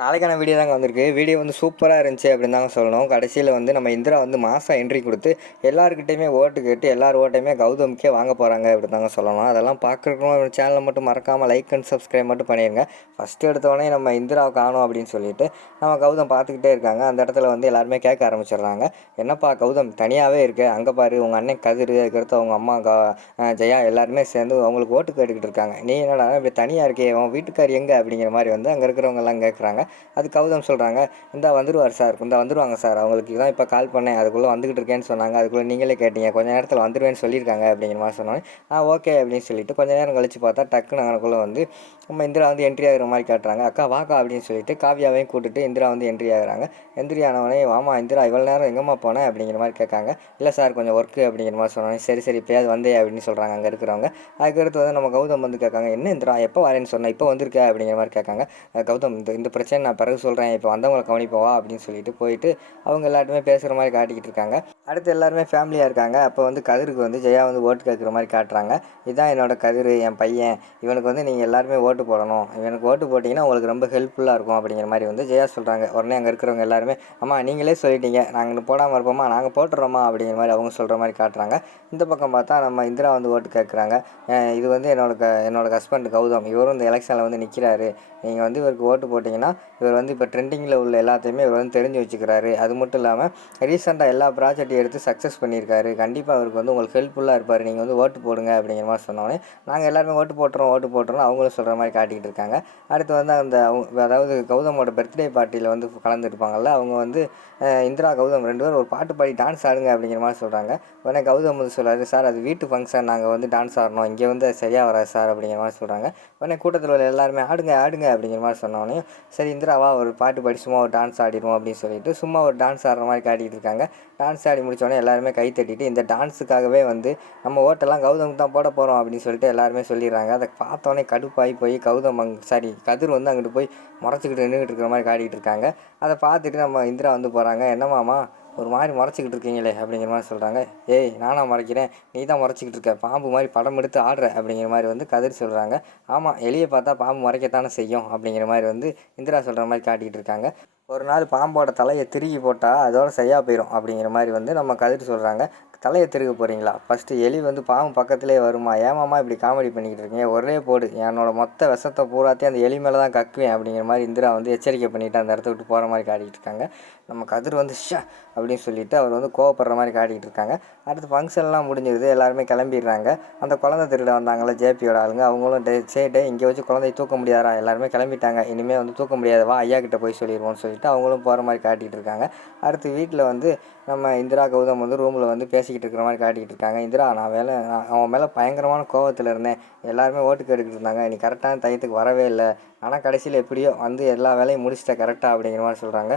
நாளைக்கான வீடியோ தாங்க வந்திருக்கு. வீடியோ வந்து சூப்பராக இருந்துச்சு அப்படின்னு தாங்க சொல்லணும். கடைசியில் வந்து நம்ம இந்திரா வந்து மாதம் என்ட்ரி கொடுத்து எல்லாருக்கிட்டையுமே ஓட்டு கேட்டு எல்லார் ஓட்டையுமே கௌதம்க்கே வாங்க போகிறாங்க அப்படின்னு தாங்க சொல்லணும். அதெல்லாம் பார்க்குறவங்க சேனலை மட்டும் மறக்காமல் லைக் அண்ட் சப்ஸ்கிரைப் மட்டும் பண்ணிடுங்க ஃபஸ்ட்டு எடுத்தோடனே நம்ம இந்திராவை காணோம் அப்படின்னு சொல்லிட்டு நம்ம கௌதம் பார்த்துக்கிட்டே இருக்காங்க. அந்த இடத்துல வந்து எல்லாருமே கேட்க ஆரம்பிச்சிடுறாங்க. என்னப்பா கௌதம் தனியாகவே இருக்கு. அங்கே பாரு உங்கள் அண்ணன் கதிர் அதுக்கடுத்து அவங்க அம்மா க ஜெயா எல்லாருமே சேர்ந்து அவங்களுக்கு ஓட்டு கேட்டுக்கிட்டு இருக்காங்க. நீ என்னடா இப்படி தனியாக இருக்கே உன் வீட்டுக்கார் எங்கே? அப்படிங்கிற மாதிரி வந்து அங்கே இருக்கிறவங்கெல்லாம் கேட்குறாங்க அது கௌதம் சொல்கிறாங்க இந்த வந்துருவார் சார். இந்த வந்துடுவாங்க சார். அவங்களுக்கு தான் இப்போ கால் பண்ணேன். அதுக்குள்ளே வந்துக்கிட்டு இருக்கேன்னு சொன்னாங்க. அதுக்குள்ளே நீங்களே கேட்டீங்க. கொஞ்ச நேரத்தில் வந்துடுவேன்னு சொல்லியிருக்காங்க அப்படிங்கிற மாதிரி சொன்னோன்னே ஆ ஓகே அப்படின்னு சொல்லிட்டு கொஞ்ச நேரம் கழிச்சு பார்த்தா டக்குன்னு அதுக்குள்ளே வந்து நம்ம இந்திரா வந்து என்ட்ரி ஆகிற மாதிரி காட்டுறாங்க. அக்கா வாக்கா அப்படின்னு சொல்லிட்டு காவியாவையும் கூட்டிட்டு இந்திரா வந்து என்ட்ரி ஆகுறாங்க. என்ட்ரி ஆனவனே வாமா இந்திரா இவ்வளோ நேரம் எங்கம்மா போனேன் அப்படிங்கிற மாதிரி கேட்காங்க. இல்லை சார் கொஞ்சம் ஒர்க்கு அப்படிங்கிற மாதிரி சொன்னோன்னே சரி சரி இப்போயாவது வந்தே அப்படின்னு சொல்கிறாங்க அங்கே இருக்கிறவங்க. அதுக்கடுத்து வந்து நம்ம கௌதம் வந்து கேட்காங்க என்ன இந்திரா? எப்போ வரேன்னு சொன்னேன் இப்போ வந்திருக்க அப்படிங்கிற மாதிரி கேட்காங்க. கௌதம் இந்த இந்த பிரச்சனை நான் பிறகு சொல்கிறேன் இப்போ வந்தவங்களை கவனிப்போவா அப்படின்னு சொல்லிட்டு போயிட்டு அவங்க எல்லாருமே பேசுகிற மாதிரி காட்டிக்கிட்டு இருக்காங்க. அடுத்து எல்லாருமே ஃபேமிலியாக இருக்காங்க. அப்போ வந்து கதிருக்கு வந்து ஜெயா வந்து ஓட்டு கேட்குற மாதிரி காட்டுறாங்க. இதுதான் என்னோட கதிர் என் பையன். இவனுக்கு வந்து நீங்கள் எல்லாருமே ஓட்டு போடணும். இவனுக்கு ஓட்டு போட்டிங்கன்னா உங்களுக்கு ரொம்ப ஹெல்ப்ஃபுல்லாக இருக்கும் அப்படிங்கிற மாதிரி வந்து ஜெயா சொல்கிறாங்க உடனே அங்கே இருக்கிறவங்க எல்லாருமே அம்மா நீங்களே சொல்லிட்டீங்க. நாங்கள் போடாமல் இருப்போமா? நாங்கள் போட்டுறோமா? அப்படிங்கிற மாதிரி அவங்க சொல்கிற மாதிரி காட்டுறாங்க. இந்த பக்கம் பார்த்தா நம்ம இந்திரா வந்து ஓட்டு கேட்குறாங்க இது வந்து என்னோட க என்னோட ஹஸ்பண்ட் கௌதம். இவரும் இந்த எலெக்ஷனில் வந்து நிற்கிறாரு நீங்கள் வந்து இவருக்கு ஓட்டு போட்டிங்கன்னா இவர் வந்து இப்போ ட்ரெண்டிங்கில் உள்ள எல்லாத்தையுமே இவர் வந்து தெரிஞ்சு வச்சுக்கிறாரு. அது மட்டும் இல்லாமல் ரீசெண்டாக எல்லா ப்ராஜெக்ட்டையும் எடுத்து சக்ஸஸ் பண்ணியிருக்காரு. கண்டிப்பாக அவருக்கு வந்து உங்களுக்கு ஹெல்ப்ஃபுல்லாக இருப்பார். நீங்கள் வந்து ஓட்டு போடுங்க அப்படிங்கிற மாதிரி சொன்னோன்னே நாங்கள் எல்லாருமே ஓட்டு போட்டுறோம் ஓட்டு போட்டுறோம் அவங்களும் சொல்கிற மாதிரி காட்டிக்கிட்டு இருக்காங்க. அடுத்து வந்து அந்த அவங்க அதாவது கௌதமோட பர்த்டே பார்ட்டியில் வந்து கலந்துருப்பாங்கல்ல அவங்க வந்து இந்திரா கௌதம் ரெண்டு பேரும் ஒரு பாட்டு பாடி டான்ஸ் ஆடுங்க அப்படிங்கிற மாதிரி சொல்கிறாங்க உடனே கௌதம் வந்து சொல்கிறாரு சார் அது வீட்டு ஃபங்க்ஷன் நாங்கள் வந்து டான்ஸ் ஆடணும். இங்கே வந்து சரியாக வராது சார் அப்படிங்கிற மாதிரி சொல்கிறாங்க உடனே கூட்டத்தில் உள்ள எல்லாருமே ஆடுங்க ஆடுங்க அப்படிங்கிற மாதிரி சொன்னோன்னே சரி இந்திராவா ஒரு பாட்டு பாடி சும்மா ஒரு டான்ஸ் ஆடிடுவோம் அப்படின்னு சொல்லிட்டு சும்மா ஒரு டான்ஸ் ஆடுற மாதிரி காட்டிகிட்டு இருக்காங்க. டான்ஸ் ஆடி முடித்தோடனே எல்லாருமே கை தட்டிட்டு இந்த டான்ஸுக்காகவே வந்து நம்ம ஓட்டெல்லாம் கௌதம் தான் போட போகிறோம் அப்படின்னு சொல்லிட்டு எல்லாருமே சொல்லிடுறாங்க. அதை பார்த்தோன்னே கடுப்பாகி போய் கௌதம் அங் சாரி கதிர் வந்து அங்கிட்டு போய் முறைச்சிக்கிட்டு நின்றுக்கிட்டு இருக்கிற மாதிரி காட்டிகிட்டு இருக்காங்க. அதை பார்த்துட்டு நம்ம இந்திரா வந்து போகிறாங்க என்னமாமா ஒரு மாதிரி முறைச்சிக்கிட்டு இருக்கீங்களே அப்படிங்கிற மாதிரி சொல்கிறாங்க ஏய் நானா முறைக்கிறேன். நீ தான் முறைச்சிக்கிட்டு இருக்க. பாம்பு மாதிரி படம் எடுத்து ஆடுற அப்படிங்கிற மாதிரி வந்து கதிர் சொல்கிறாங்க ஆமாம் எலியை பார்த்தா பாம்பு மறைக்கத்தானே செய்யும் அப்படிங்கிற மாதிரி வந்து இந்திரா சொல்கிற மாதிரி காட்டிக்கிட்டு இருக்காங்க. ஒரு நாள் பாம்போட தலையை திருகி போட்டால் அதோட சரியாக போயிடும் அப்படிங்கிற மாதிரி வந்து நம்ம கதிர் சொல்கிறாங்க தலையை திருக போகிறீங்களா ஃபஸ்ட்டு எலி வந்து பாவம் பக்கத்துலேயே வருமா? ஏமாமா இப்படி காமெடி பண்ணிக்கிட்டு இருக்கீங்க? ஒரே போடு. என்னோட மொத்த விஷத்தை பூராத்தையும் அந்த எலி மேலே தான் கக்குவேன் அப்படிங்கிற மாதிரி இந்திரா வந்து எச்சரிக்கை பண்ணிவிட்டு அந்த இடத்த விட்டு போகிற மாதிரி காட்டிகிட்டு இருக்காங்க. நம்ம கதிர் வந்து ஷா அப்படின்னு சொல்லிட்டு அவர் வந்து கோவப்படுற மாதிரி காட்டிகிட்டு இருக்காங்க. அடுத்து ஃபங்க்ஷன்லாம் முடிஞ்சிருது. எல்லாருமே கிளம்பிடுறாங்க. அந்த குழந்தை திருட வந்தாங்களே ஜேபியோட ஆளுங்க. அவங்களும் டே சே டே இங்கே வச்சு குழந்தைய தூக்க முடியாதா? எல்லாருமே கிளம்பிட்டாங்க. இனிமேல் வந்து தூக்க முடியாது. வா ஐயா கிட்ட போய் சொல்லிடுவோம்னு சொல்லிட்டு அவங்களும் போகிற மாதிரி காட்டிகிட்டு இருக்காங்க. அடுத்து வீட்டில் வந்து நம்ம இந்திரா கௌதம் வந்து ரூமில் வந்து பேசி பேசிக்கிட்டு இருக்கிற மாதிரி காட்டிக்கிட்டு இருக்காங்க இந்திரா நான் வேலை நான் அவன் மேலே பயங்கரமான கோவத்தில் இருந்தேன். எல்லாருமே ஓட்டு கேட்டுக்கிட்டு இருந்தாங்க. நீ கரெக்டான டயத்துக்கு வரவே இல்லை. ஆனால் கடைசியில் எப்படியோ வந்து எல்லா வேலையும் முடிச்சிட்ட கரெக்டாக அப்படிங்கிற மாதிரி சொல்கிறாங்க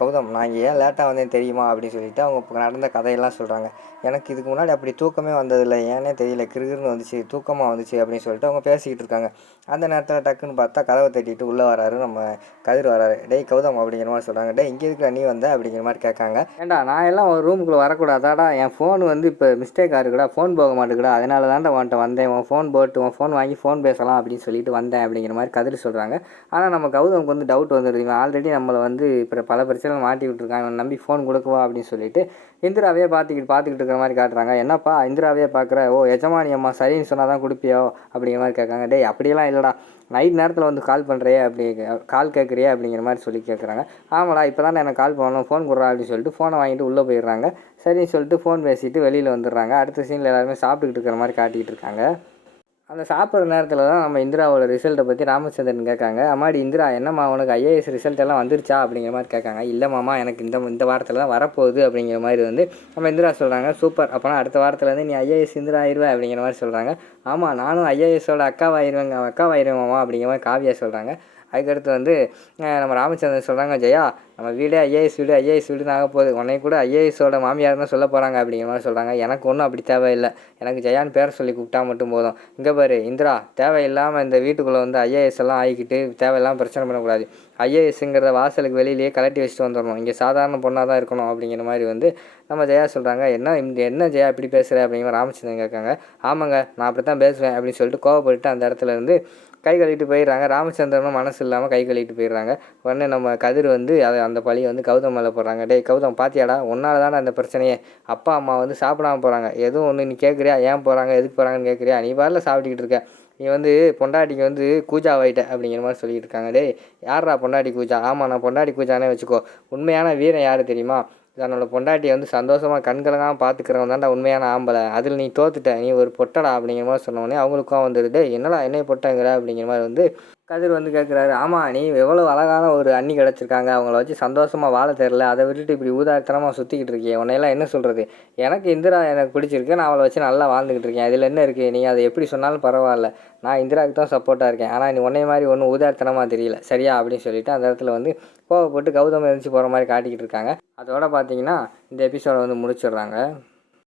கௌதம் நான் இங்கே ஏன் லேட்டாக வந்தேன் தெரியுமா அப்படின்னு சொல்லிட்டு அவங்க நடந்த கதையெல்லாம் சொல்கிறாங்க எனக்கு இதுக்கு முன்னாடி அப்படி தூக்கமே வந்ததில்லை ஏன்னே தெரியல கிருகிருன்னு வந்துச்சு தூக்கமாக வந்துச்சு அப்படின்னு சொல்லிட்டு அவங்க பேசிக்கிட்டு இருக்காங்க. அந்த நேரத்தில் டக்குன்னு பார்த்தா கதவை தட்டிட்டு உள்ளே வராரு நம்ம கதிர் வராரு. டேய் கௌதம் அப்படிங்கிற மாதிரி சொல்கிறாங்க டே இங்கே இருக்கிற நீ வந்த? அப்படிங்கிற மாதிரி கேட்காங்க. ஏண்டா நான் எல்லாம் ஒரு ரூமுக்குள்ளே வரக்கூடாதாடா? என் ஃபோன் வந்து இப்போ மிஸ்டேக்காக இருக்குடா ஃபோன் போக மாட்டேங்குடா அதனால தான்டா உன்ட்ட வந்தேன். உன் ஃபோன் போட்டு உன் ஃபோன் வாங்கி ஃபோன் பேசலாம் அப்படின்னு சொல்லிட்டு வந்தேன் அப்படிங்கிற மாதிரி கதிர் சொல்கிறாங்க ஆனால் நம்ம கௌதமுக்கு வந்து டவுட் வந்துடுது இவன் ஆல்ரெடி நம்மளை வந்து இப்போ பல பிரச்சனை மாட்டி விட்டுருக்கான். இவன் நம்பி ஃபோன் கொடுக்கவா அப்படின்னு சொல்லிட்டு இந்திராவே பார்த்துக்கிட்டு பார்த்துக்கிட்டு இருக்கிற மாதிரி காட்டுறாங்க. என்னப்பா இந்திராவே பார்க்குற? ஓ எஜமானி அம்மா சரின்னு சொன்னால் தான் கொடுப்பியோ? அப்படிங்கிற மாதிரி கேட்காங்க. டேய் அப்படியெல்லாம் இல்லைடா. நைட் நேரத்தில் வந்து கால் பண்ணுறியே அப்படி கால் கேட்குறியே? அப்படிங்கிற மாதிரி சொல்லி கேட்குறாங்க. ஆமாடா இப்போ தான் எனக்கு கால் பண்ணணும். ஃபோன் கொடுறா அப்படின்னு சொல்லிட்டு ஃபோனை வாங்கிட்டு உள்ளே போயிடுறாங்க. சரின்னு சொல்லிட்டு ஃபோன் பேசிட்டு வெளியில் வந்துடுறாங்க. அடுத்த சீனில் எல்லாருமே சாப்பிட்டுக்கிட்டு இருக்கிற மாதிரி காட்டிகிட்டு இருக்காங்க. அந்த சாப்பிட்ற நேரத்தில் தான் நம்ம இந்திராவோட ரிசல்ட்டை பற்றி ராமச்சந்திரன் கேட்காங்க. அம்மாடி இந்திரா என்னம்மா உனக்கு ஐஏஎஸ் ரிசல்ட் எல்லாம் வந்துருச்சா? அப்படிங்கிற மாதிரி கேட்காங்க. இல்லை மாமா எனக்கு இந்த இந்த வாரத்தில் தான் வரப்போகுது அப்படிங்கிற மாதிரி வந்து நம்ம இந்திரா சொல்கிறாங்க சூப்பர். அப்போனா அடுத்த வாரத்தில் நீ ஐஏஎஸ் இந்திரா ஆயிடுவே அப்படிங்கிற மாதிரி சொல்கிறாங்க ஆமாம் நானும் ஐஏஎஸோட அக்காவாயிருவேங்க. அக்காவாயிருவேன் மாமா அப்படிங்கிற மாதிரி காவியா சொல்கிறாங்க அதுக்கடுத்து வந்து நம்ம ராமச்சந்திரன் சொல்கிறாங்க ஜெயா நம்ம வீடே ஐஏஎஸ் வீடு ஐஏஎஸ் வீடுன்னு ஆக போகுது. உன்னை கூட ஐஏஎஸோட மாமியார் தான் சொல்ல போகிறாங்க அப்படிங்கிற மாதிரி சொல்கிறாங்க எனக்கு ஒன்றும் அப்படி தேவையில்லை. எனக்கு ஜெயான்னு பேரை சொல்லி கூப்பிட்டா மட்டும் போதும். இங்கே பாரு இந்திரா தேவையில்லாமல் இந்த வீட்டுக்குள்ளே வந்து ஐஏஎஸ் எல்லாம் ஆகிக்கிட்டு தேவையில்லாமல் பிரச்சனை பண்ணக்கூடாது. ஐஏஎஸ்ங்கிறத வாசலுக்கு வெளியிலேயே கலட்டி வச்சுட்டு வந்துடணும். இங்கே சாதாரண பொண்ணாக தான் இருக்கணும் அப்படிங்கிற மாதிரி வந்து நம்ம ஜெயா சொல்கிறாங்க என்ன இந்த என்ன ஜெயா இப்படி பேசுகிற அப்படிங்கிற மாதிரி ராமச்சந்திரன் கேட்காங்க. ஆமாங்க நான் அப்படி தான் பேசுவேன் அப்படின்னு சொல்லிட்டு கோவப்பட்டு அந்த இடத்துல இருந்து கை கழுவிட்டு போயிடுறாங்க. ராமச்சந்திரனும் மனசு இல்லாமல் கை கழுவிட்டு போயிடுறாங்க. உடனே நம்ம கதிர் வந்து அதை அந்த பழியை வந்து கௌதம் மேலே போடுறாங்க. டேய் கௌதம் பாத்தியாடா? உன்னால் தானே அந்த பிரச்சனையே. அப்பா அம்மா வந்து சாப்பிடாமல் போகிறாங்க எதுவும் ஒன்று நீ கேட்குறியா? ஏன் போகிறாங்க எதுக்கு போகிறாங்கன்னு கேட்குறியா? நீ பாரில் சாப்பிட்டுக்கிட்டு இருக்க. நீ வந்து பொண்டாட்டிக்கு வந்து கூஜா வைட்ட அப்படிங்கிற மாதிரி சொல்லிட்டு இருக்காங்க டேய் யாரா பொண்டாட்டி கூஜா? ஆமாம் நான் பொண்டாட்டி கூஜானே வச்சுக்கோ. உண்மையான வீரன் யார் தெரியுமா? தன்னோட பொண்டாட்டியை வந்து சந்தோஷமாக கண்கலங்காமல் பார்த்துக்கிறவன் தான்டா உண்மையான ஆம்பளை. அதில் நீ தோத்துட்ட. நீ ஒரு பொட்டடா அப்படிங்கிற மாதிரி சொன்னோடனே அவங்களுக்கும் வந்துடுது என்னடா என்னைய பொட்டங்கிற அப்படிங்கிற மாதிரி வந்து கதிர் வந்து கேட்குறாரு ஆமாம் நீ எவ்வளோ அழகான ஒரு அண்ணி கிடச்சிருக்காங்க. அவங்கள வச்சு சந்தோஷமாக வாழ தெரில அதை விட்டுட்டு இப்படி ஊதாரித்தனமாக சுற்றிக்கிட்டு இருக்கியே உன்னையெல்லாம் என்ன சொல்கிறது எனக்கு இந்திரா எனக்கு பிடிச்சிருக்கு. நான் அவளை வச்சு நல்லா வாழ்ந்துக்கிட்டு இருக்கேன். அதில் என்ன இருக்குது நீ அதை எப்படி சொன்னாலும் பரவாயில்ல. நான் இந்திராவுக்கு தான் சப்போர்ட்டாக இருக்கேன். ஆனால் நீ உன்னைய மாதிரி ஒன்றும் ஊதாரித்தனமாக தெரியல. சரியா? அப்படின்னு சொல்லிட்டு அந்த இடத்துல வந்து கோவப்பட்டு கௌதம் எழுந்துச்சு போகிற மாதிரி காட்டிக்கிட்டு இருக்காங்க. அதோட பார்த்தீங்கன்னா இந்த எபிசோடை வந்து முடிச்சிடுறாங்க.